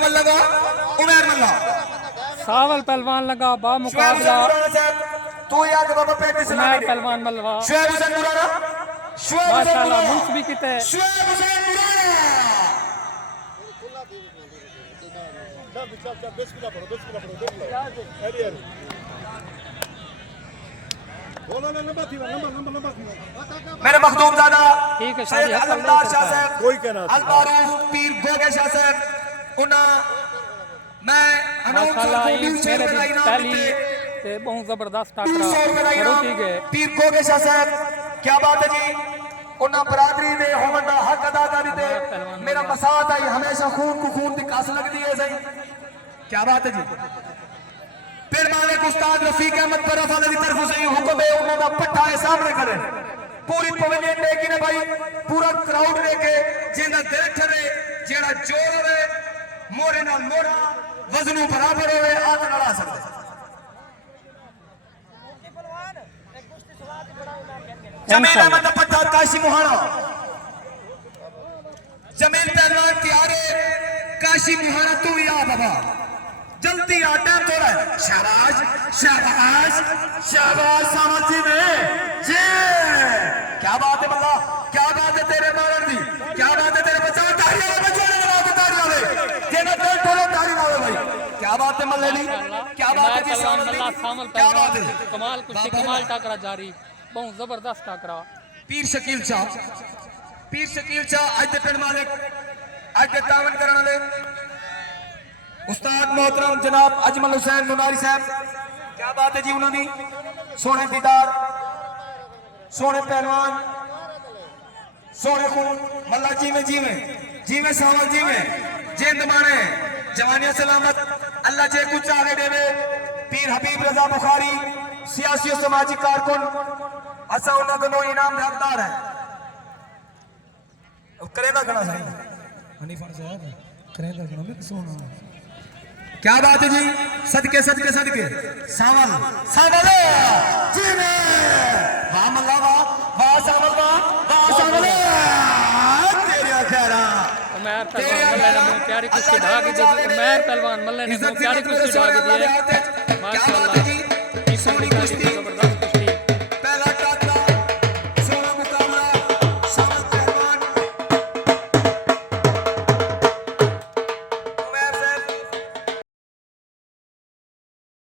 सावल लगा उमर मल्ला सावल पहलवान लगा बा मुकाबला तू याद बाबा पैंतीस उमर पहलवान मलवा शुएब हुसैन मुराना माशाल्लाह मुंसबी किते शुएब हुसैन मुराना मेरे मखदूम दादा ठीक है सैयद शादी अलमदार शाह साहब कोई कहना अलमारूफ पीर गोगे शाह साहब उन्ना मैं अनाउंसर माशाल्लाह को ये न्यूज़ मेरे चैनल दी इनाम पहली दिते ते बहुत जबरदस्त 200 रुपए टाकरा का इनाम ठीक है पीर गोगे शाह साहब क्या बात है जी उन्ना बरादरी दे होवन दा हक अदा कर दिते मेरा मसात आई हमेशा खून को खून दी कास लगदी है सही क्या बात है जी फिर मालिक उस्ताद रफीक अहमद बरफ वाले की तरफ से हुक्म है उन्होंने दा पट्टा है सामने करे पूरी पवेलियन लेके ने भाई पूरा क्राउड लेके जिंदा दिल ठरे जेड़ा जोर होवे मोरे नाल मोरा वजनू बराबर होवे आग ना ला सकदा जमील अहमद दा पट्टा काशी मुहाना जमील पहलवान तैयार है काशी मुहाना तू ही आ बाबा जल्दी आ टाइम थोड़ा है शाबाश शाबाश शाबाश सामजी ने जी क्या बात है बल्ला क्या बात है तेरे मारन दी क्या बात है तेरे बच्चा ताली वाले बच्चे ने लगा के ताली वाले जेना दिल थोड़ा ताली वाले भाई क्या बात है मल्ले दी क्या बात है जी सामल क्या बात है कमाल कुश्ती कमाल टाकरा जारी बहुत जबरदस्त टाकरा पीर शकील शाह आज दे पिंड मालिक आज दे तावन करने वाले उस्ताद मोहतरम जनाब अजमल हुसैन मुनारी साहब क्या बात है जी उन्होंने सोने दीदार सोने पहलवान सोने खून मल्ला जीवे जीवे जीवे सावल जीवे जिंद माने जवानिया सलामत अल्लाह जे कुछ आगे देवे पीर हबीब रजा बुखारी सियासी और समाजी कारकुन असा उन्होंने दोनों इनाम में हकदार है करेगा खड़ा सही हनीफा साहब करेगा खड़ा मैं सोना क्या बात है जी सदके सदके सदके सावल सावल जी ने वाह मल्ला वाह वाह सावल वाह सावल तेरे खैरा उमर पहलवान मल्ले ने प्यारी कुश्ती ढा के दी उमर पहलवान मल्ले ने प्यारी कुश्ती ढा के दी माशाल्लाह सोनी कुश्ती